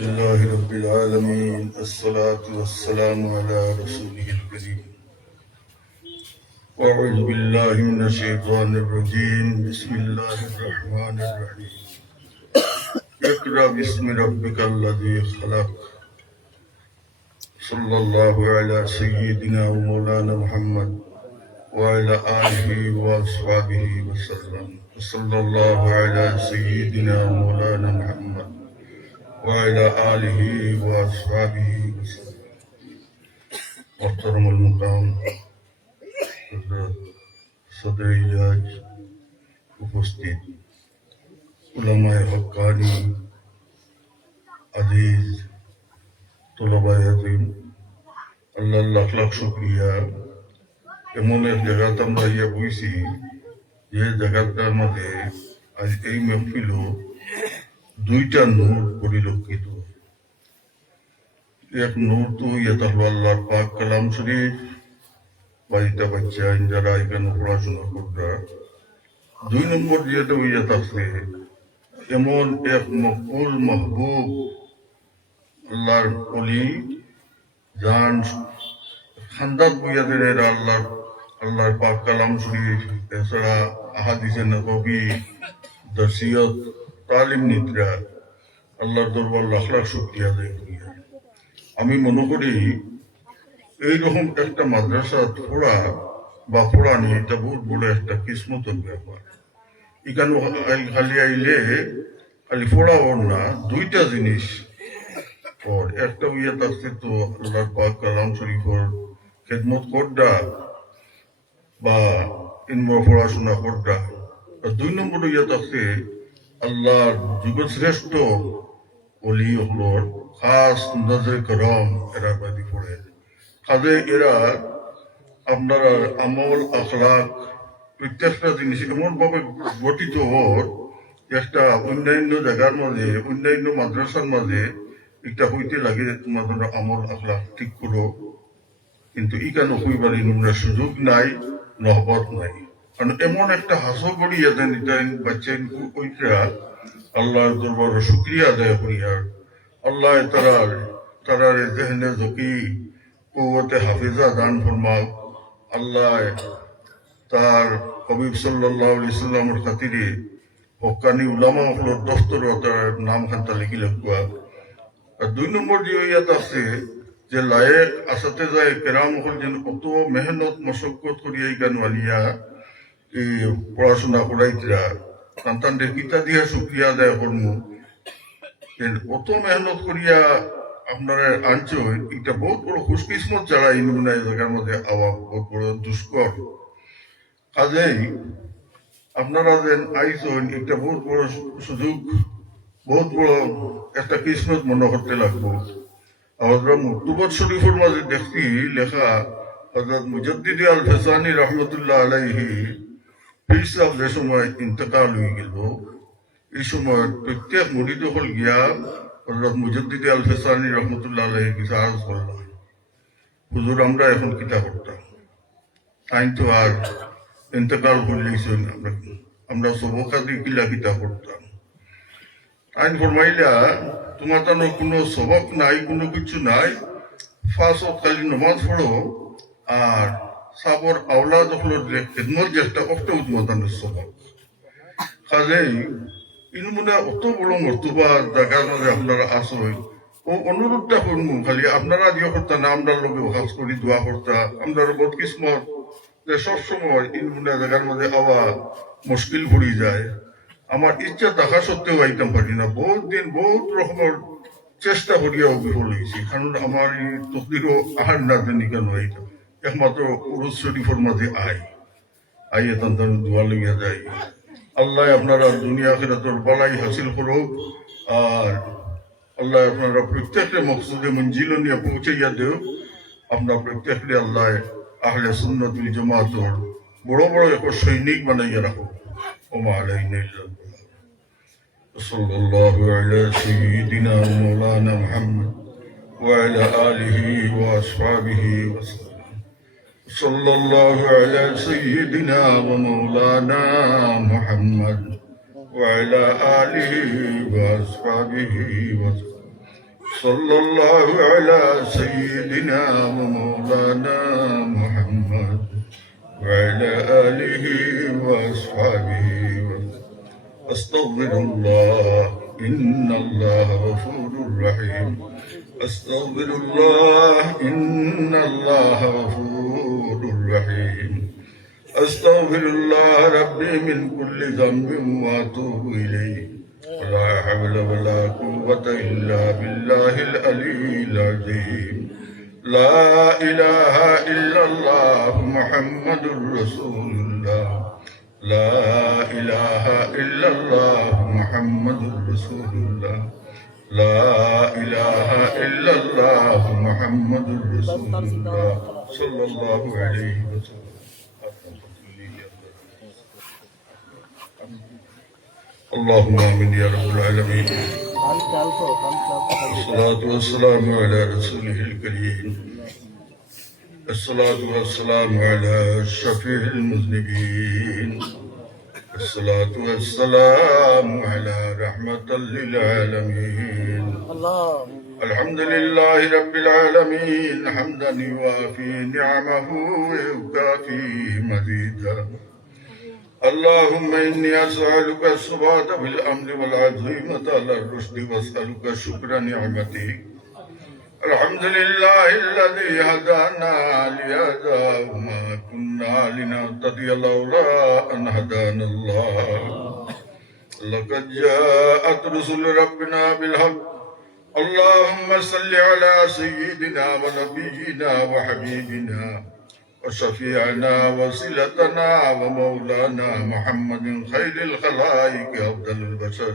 لله رب العالمين الصلاة والسلام على رسوله الكريم أعوذ بالله من الشيطان الرجيم بسم الله الرحمن الرحيم اقرأ باسم ربك الذي خلق صلى الله على سيدنا ومولانا محمد وعلى آله وأصحابه وسلم صلى الله على سيدنا ومولانا محمد وعلى آله وأصحابه وسلم محترم المقام সদর ইজাজ উপস্থিত উলামায়ে হক্কানি আজিজ তোলাবায়ে আযীম, আল্লাহ লাখ লাখ শুকরিয়া। এমন এক জায়গাতে আমরা ইয়া বইছি যে জায়গাটার মধ্যে আজ এই মেহফিল দুইটা নূর পরিলক্ষিত। এক নূর তো ইয়া হলো আল্লাহর পাক কালাম শরীফ, বাড়িতে বাচ্চা যারা এখানে পড়াশোনা কররা। দুই নম্বর যেটা হইয়া থাকছে এমন এক মকবুল মাহবুব আল্লাহর অলি যান খান্দাত বইয়া দেন এরা আল্লাহর পাক কালাম শরীফ, এছাড়া আহাদিসে নববী, দর্শিয়ত, তালিম নিদ্রা। আল্লাহর দরবার লাখ লাখ শুকরিয়া আদায় করিয়া। আমি মনে করি এইরকম একটা মাদ্রাসা পড়া বা পড়ানি এটা বহুত বড় একটা কিসমতের ব্যাপার। এখানে খালি আইলে খালি পড়া ওর না, দুইটা জিনিস ওর। একটা ইয়ে থাকছে তো আল্লাহর পাক কালাম শরীফের খেদমত করডা বা ইনমো পড়াশোনা করডা। দুই নম্বর ইয়ে থাকছে আল্লাহর যুগের শ্রেষ্ঠ অলি হলোর খাস নজরে করম এরা বাদি পড়ে। কাজে এরা আপনারা আমল আখলাক প্রত্যেকটা জিনিস এমন ভাবে গঠিত হওয়ার একটা অন্যান্য জায়গার মাঝে অন্যান্য মাদ্রাসার মাঝে একটা হইতে লাগে তোমাদের আমল আখলাক ঠিক করো, কিন্তু ইকানো হইবার ইনুমরা সুযোগ নাই, নহবত নাই। কারণ এমন একটা হাসো করিয়া দেন এটা বাচ্চা ওইটা আল্লাহর দরবার শুকরিয়া আদায় করিয়া আল্লাহ তারার জেহনে ঝুঁকি কুওয়াতে হাফিজা দান ফরমাও। আল্লাহ তার হবিব সাল্লাল্লাহু আলাইহি সাল্লামের খাতিরে হক্কানি উলামা হলোর দফতর তার নাম খান্তা লিখি লাগবা। আর দুই নম্বর যে ইয়াত আছে যে লায়েক আসাতে যায় কেরাম হল যেন অত মেহনত মশক্কত করিয়া গান আনিয়া এই পড়াশোনা করাইতরা সন্তানকে কিতা দিয়া শুক্রিয়া আদায় করমু। অত মেহনত করিয়া আপনারা আনছো, এটা বহুত বড় খুশকিসমত যারা এই নমুনায় জায়গার মধ্যে আওয়া বহুত বড় দুষ্কর। কাজেই আপনারা যেন আইসন একটা বহুত বড় সুযোগ, বহুত বড় একটা কিসমত মনে করতে লাগবো। হযরত মুক্তবত শরীফের মাঝে দেখছি লেখা হযরত মুজাদ্দিদ আল ফেসানি রহমতুল্লাহ আলাইহি পীর সাহেব যে সময় ইন্তেকাল হয়ে গেল, এই সময় প্রত্যেক মুরিদ হল গিয়া হযরত মুজাদ্দিদ আল ফেসানি রহমতুল্লাহ আলাইহি কিছু আরজ করলাম, হুজুর আমরা এখন কিতা করতাম, আইন তো আর ইন্তেকাল করলেইছেন, আমরা সবকাদি কিলা কিতা করতাম। আইন ফরমাইলা তোমার তো কোনো সবক নাই, কোনো কিছু নাই, ফাঁস খালি নমাজ পড়ো আর সাবর আওলা যখন খেদমত চেষ্টা করতে উদ্বোধনের সবক। কাজেই ইনমুনা অত বড় মর্তুবা জায়গার মধ্যে আপনারা আসই ও অনুরোধটা করবো, খালি আপনারা দিয়ে করতা না, আমরা লোকে কাজ করি দোয়া করতা। আমরা বহুত কিসমত যে সবসময় ইনমুনা জায়গার মধ্যে আওয়া মুশকিল পড়ি যায়। আমার ইচ্ছা থাকা সত্ত্বেও আইতাম পারি না, বহুত দিন বহুত রকমের চেষ্টা করিয়া বিফল হয়েছি। কারণ আমার এই তকদিরও আহার না জানি কেন আইতাম, একমাত্র উরুজ শরীফের মাঝে আইয়ে তান দোয়া লইয়া যায়। আল্লাহ আপনারা দুনিয়া আখিরাতের বালাই হাসিল করুক, আর আল্লাহ আপনারা প্রত্যেকটা মকসুদে মঞ্জিল নিয়ে পৌঁছাইয়া দেও। আপনার প্রত্যেকটা আল্লাহ আহলে সুন্নাতুল জামাতের বড় বড় এক সৈনিক বানাইয়া রাখো। ওমা আলাইনা ইল্লাল বালাগ। সাল্লাল্লাহু আলা সাইয়্যিদিনা মাওলানা মুহাম্মদ ওয়া আলা আলিহি ওয়া আসহাবিহি ওয়া সাল্লাম। সাল্লাল্লাহু আলা সাইয়্যিদিনা ওয়া মাওলানা মুহাম্মদ وعلى آله وأصحابه وسلم صلى الله على سيدنا ومولانا محمد وعلى آله وأصحابه أستغفر الله إن الله غفور رحيم أستغفر الله إن الله غفور رحيم أستغفر الله ربي من كل ذنب وأتوب إليه ولا حول ولا قوة إلا بالله العلي العظيم لا إله إلا الله محمد رسول الله لا إله إلا الله محمد رسول الله لا إله إلا الله محمد رسول الله صلى الله عليه وسلم. اللهم آمين يا رب العالمين. الصلاة والسلام على رسوله الكريم. الصلاة والسلام على شفيع المذنبين. الصلاة والسلام على رحمة للعالمين. الحمد لله رب العالمين حمدا يوافي نعمه ويكافي مزيدا. اللهم إني أسألك الثبات في الأمر والعزيمة على الرشد وأسألك شكر نعمتك. الحمد لله الذي هدانا لهذا وما كنا لنهتدي لولا أن هدانا الله. لقد جاءت رسل ربنا بالحق. اللهم صل على سيدنا ونبينا وحبيبنا وشفيعنا وصلتنا ومولانا محمد خير الخلائق أفضل البشر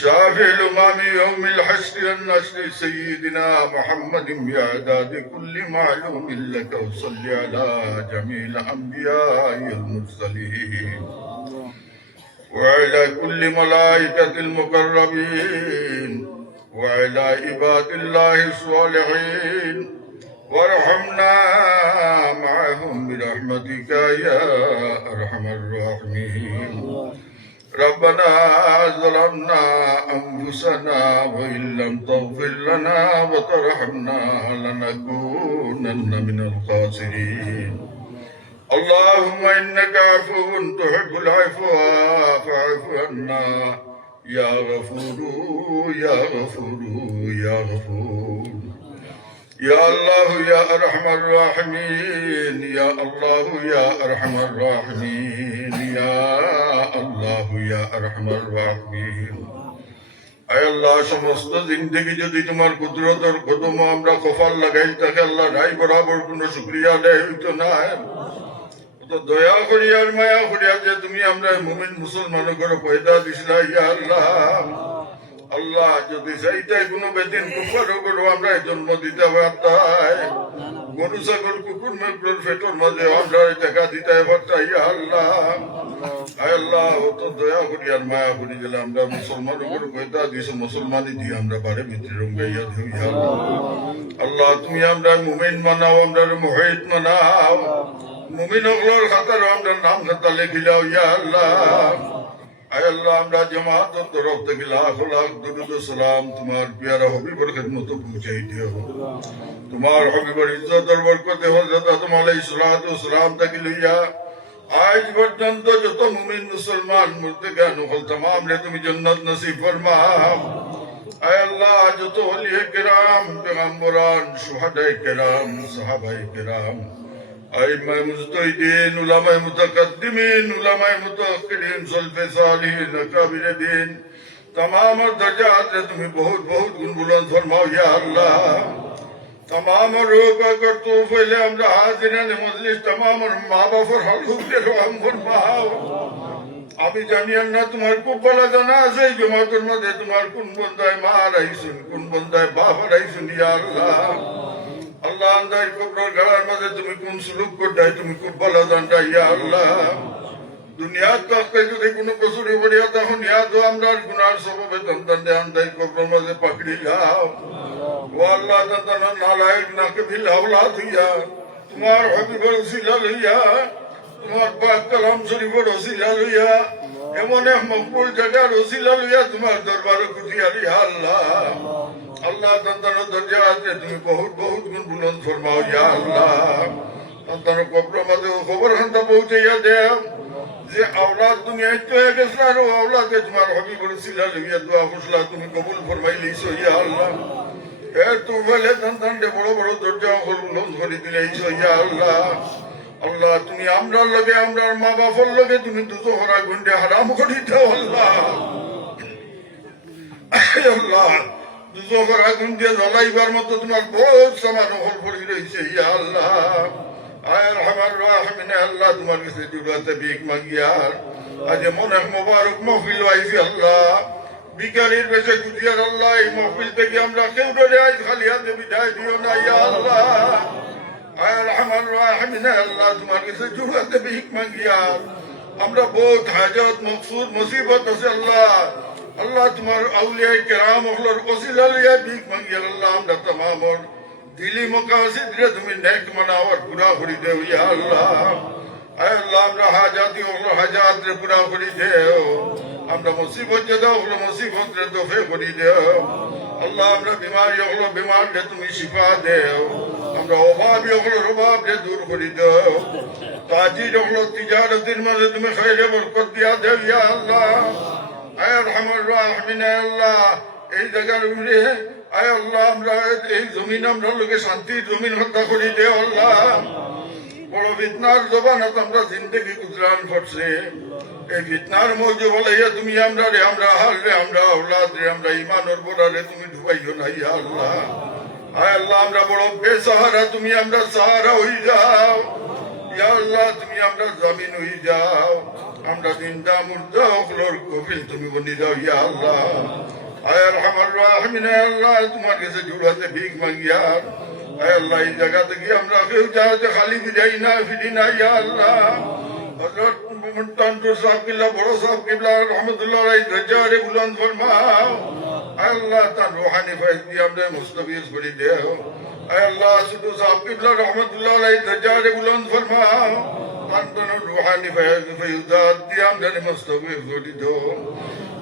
شافع الأمم يوم الحشر والنشر سيدنا محمد بإعداد كل معلوم لك وصل على جميع الأنبياء المرسلين وعلى كل ملائكة المقربين وعلى عباد الله الصالحين وارحمنا معهم برحمتك يا أرحم الراحمين. ربنا ظلمنا أنفسنا وإن لم تغفر لنا وترحمنا لنكونن من الخاسرين. اللهم إنك عفو تحب العفو فاعف عنا يا غفور يا غفور يا غفور. يا الله يا أرحم الراحمين يا الله يا أرحم الراحمين يا الله يا أرحم الراحمين. আয় আল্লাহ সমস্ত জিন্দেগি যদি তোমার কুদরতের কদম আমরা কপাল লাগাই তাকে আল্লাহ রাই বরাবর কোনো শুকরিয়া আদায় হইতো না। তো দয়া করিয়ার মায়া করিয়া যে তুমি আমরা মুমিন মুসলমান করে পয়দা দিছিলা ইয়া আল্লাহ। আল্লাহ যদি সেইটাই কোনো বেদিন কুকুর করো আমরা জন্ম দিতে পারতাই, গরু ছাগল কুকুর মেঘর ফেটোর মাঝে আমরা দেখা দিতে পারতাই আল্লাহ। আল্লাহ তো দয়া করি আর মায়া করি গেলে আমরা মুসলমান উপর কয়তা দিয়েছে মুসলমানই দিয়ে আমরা বারে ভিতরে রঙ্গাইয়া দিই আল্লাহ। তুমি আমরা মুমিন মানাও, আমরা মুহিত মানাও, মুমিন হগলোর খাতার আমরা নাম খাতা লিখিলাও ইয়া আল্লাহ। আয় আল্লাহ আমরা জামাতের তরফ থেকে লাখ লাখ দুরূদ ও সালাম তোমার প্যারা হাবিবের খিদমত পৌঁছাই দিও। তোমার হাবিবের ইজ্জতের বরকতে হযরত আদম আলাইহিস সালাতু ওয়াস সালাম থেকে লইয়া আজ পর্যন্ত যত মুমিন মুসলমান মুর্দেগান হল तमाम রে তুমি জান্নাত নসিব ফরমাও। আয় আল্লাহ যত ওলিয়ে কেরাম পেগম্বরান শুহাদায়ে কেরাম সাহাবায়ে কেরাম আইমায়ে মুজতাহিদিন উলামায়ে মুতাকাদ্দিমিন উলামায়ে মুতাআখিরিন সলফে সালিহিন আকাবিরে দিন तमाम दर्जात रे তুমি बहुत बहुत गुण बुलंद फरमाओ या अल्लाह। तमाम रोग अगर तो फैले আমরা হাজিরান মজলিস तमाम মা বাবার হককে রহম ফরমাও। আমি জানি না তোমার খুব ভালো জানা আছে জমাতের মধ্যে তোমার কোন বন্দায় মা রাইছুন কোন বন্দায় বাপ রাইছুন ইয়া আল্লাহ। আল্লাহ আন্দাই কবর গাড়ার মধ্যে তুমি কোন সুলুক করতে তুমি খুব ভালো জানতা ইয়া আল্লাহ। দুনিয়ার তকে যদি কোনো কসুরি পড়িয়া তখন ইয়াদ আমরা গুনার সববে তন্দে আন্দাই কবর মধ্যে পাকড়ি যাও। ও আল্লাহ তাআলা নালায়েক নাকে বিল আওলাদ হইয়া তোমার হাবিবের ওসিলা লইয়া তোমার পাক কালাম শরীফের ওসিলা লইয়া এমন এক মকবুল জায়গার ওসিলা লইয়া তোমার দরবারে কুটিয়া ইয়া আল্লাহ। আল্লাহ আল্লাহ তার দরজা আছে তুমি বহুত বহুত গুণ বুলন্দ ফরমাও ইয়া আল্লাহ তার কবর মাঝে খবর খান্তা পৌঁছাইয়া দেও যে আওলাদ তুমি আইতো হয়ে গেছিল আর আওলাদে তোমার হবি করেছিল লইয়া দোয়া ফুসলা তুমি কবুল ফরমাই লইছো ইয়া আল্লাহ এর তো বলে তান্তানটে বড় বড় দরজা বুলন্দ করে দিলেইছো ইয়া আল্লাহ আল্লাহ তুমি আমরার লগে আমরার মা বাবার লগে তুমি দুজোহরা গুন্ডে হারাম করি দাও আল্লাহ আল্লাহ দুজোহরা গুন্ডে জ্বলাইবার মতো তোমার বহুত সামান হল পড়ি রয়েছে ইয়া আল্লাহ আয় আমার রাহমিনে আল্লাহ তোমার কাছে দুরাতে ভিক মাগিয়ার আজ মনে মোবারক মহফিল আইছি আল্লাহ বিকালের বেশে গুজিয়ার আল্লাহ এই মহফিল থেকে আমরা কেউ ডরে আজ খালি হাতে বিদায় দিও না ইয়া আল্লাহ আয় আমার রাহমিনে আল্লাহ তোমার কাছে দুরাতে ভিক মাগিয়ার আমরা বহুত হাজত মকসুদ মুসিবত আছে আল্লাহ আল্লাহ তোমার আউলিয়া কেরাম হলর ওসিলা লিয়া ভিক মাগিয়ার আল্লাহ আমরা তমামর দিলি মকাসিদ রে তুমি নেক মানাওয়ার পুরা করে দেও ইয়া আল্লাহ আয় আল্লাহ আমরা হাজাতি হলো হাজাত রে পুরা করে দেও আমরা মুসিবত যেটা হলো মুসিবত রে দফে করে দেও আল্লাহ আমরা বিমারি হলো বিমার রে তুমি শিফা দেও আমরা অভাবী হলো অভাব রে দূর করে দেও তাজির হলো তিজারতের মাঝে তুমি খাইরে বরকত দিয়া দেও ইয়া আল্লাহ আয় রহমান রাহমিন আল্লাহ এই জায়গার উপরে আয় আল্লাহ আমরা এই জমিন আমরা লোকে শান্তির জমিন হত্যা করি দে আল্লাহ বড় ফিতনার জবানত আমরা জিন্দগি গুজরান করছে এই ফিতনার মধ্যে বলে তুমি আমরা রে আমরা হাল রে আমরা আওলাদ রে আমরা ইমানের বোরা রে তুমি ঢুকাইও না ইয়া আল্লাহ আয় আল্লাহ আমরা বড় বেসাহারা তুমি আমরা সাহারা হয়ে যাও ইয়া আল্লাহ তুমি আমরা জামিন হয়ে যাও আমরা জিন্দা মুর্দা ওগুলোর কফিল তুমি বনি দাও ইয়া আল্লাহ আয় রহমান রাহমিন আল্লাহ তোমার কাছে জুড়াতে ভিক মাগিয়ার আয় আল্লাহ এই জায়গা থেকে আমরা কেউ যাতে খালি বিদায় না ফিরি না ইয়া আল্লাহ হযরত মুনতান্টু সাহেব কিবলা বড় সাহেব কিবলা রহমাতুল্লাহ আলাইহি দরজারে বুলন্দ ফরমাও আয় আল্লাহ তার রূহানি ফয়েজ দিয়ে আমরা মুস্তাফিজ করে দেও আয় আল্লাহ শুধু সাহেব কিবলা রহমাতুল্লাহ আলাইহি দরজারে বুলন্দ ফরমাও তার রূহানি ফয়েজদাত দিয়ে আমরা মুস্তাফিজ করে দেও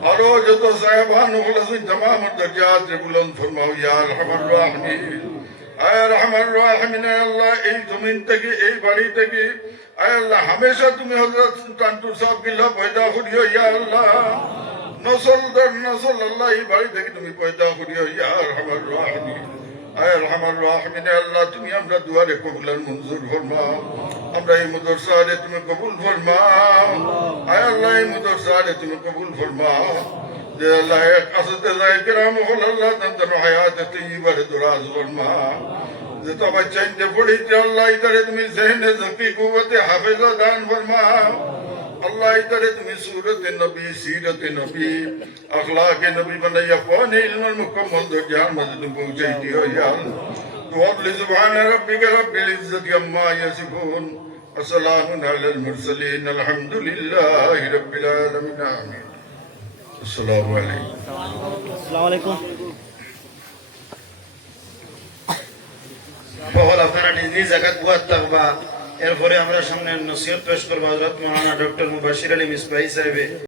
আরো যত সাহেবান হলেন तमाम দরজাত রে বুলন্দ ফরমাও ইয়া আরহামার রাহিমিন আয় রহমান রাহিমিন আল্লাহ এই জমিন থেকে এই বাড়ি থেকে আয় আল্লাহ हमेशा তুমি হযরত সুলতানটু সাহেব কিল্লা পয়দা করিও ইয়া আল্লাহ নসল দর নসল আল্লাহ এই বাড়ি থেকে তুমি পয়দা করিও ইয়া আরহামার রাহিমিন আয় রহমান রাহিমিন আল্লাহ তুমি আমরা দুয়ারে কবুল মঞ্জুর ফরমাও আমরা এই মাদ্রাসা রে তুমি কবুল ফরমাও আয় আল্লাহ এই মাদ্রাসা রে তুমি কবুল ফরমাও যে আল্লাহ আসতে যায় کرام হল আল্লাহ তাদের হায়াত তৈয়বা রে দরাজ ফরমাও যে তো বাচ্চা ইনতে পড়িতে আল্লাহ ইতারে তুমি জহনে যকি কুওয়াতে হাফেজা দান ফরমাও আল্লাহ ইতারে তুমি সুরতে নবী সিরতে নবী اخلاق নবী বানাইয়া কোন ইলম মুকম্মল দরজার মধ্যে তুমি পৌঁছাই দিও ইয়া আল্লাহ وقل سبحان ربك رب العزة عما يصفون وسلام على المرسلين الحمد لله رب العالمين آمين السلام عليكم السلام عليكم বহল আপনারা নিজ নিজ জায়গায় বুয়াত থাকবা এরপরে আমরা সামনে নসিহত পেশ করবো হযরত মাওলানা ডক্টর মুবাশশির আলী মিসবাহি সাহেব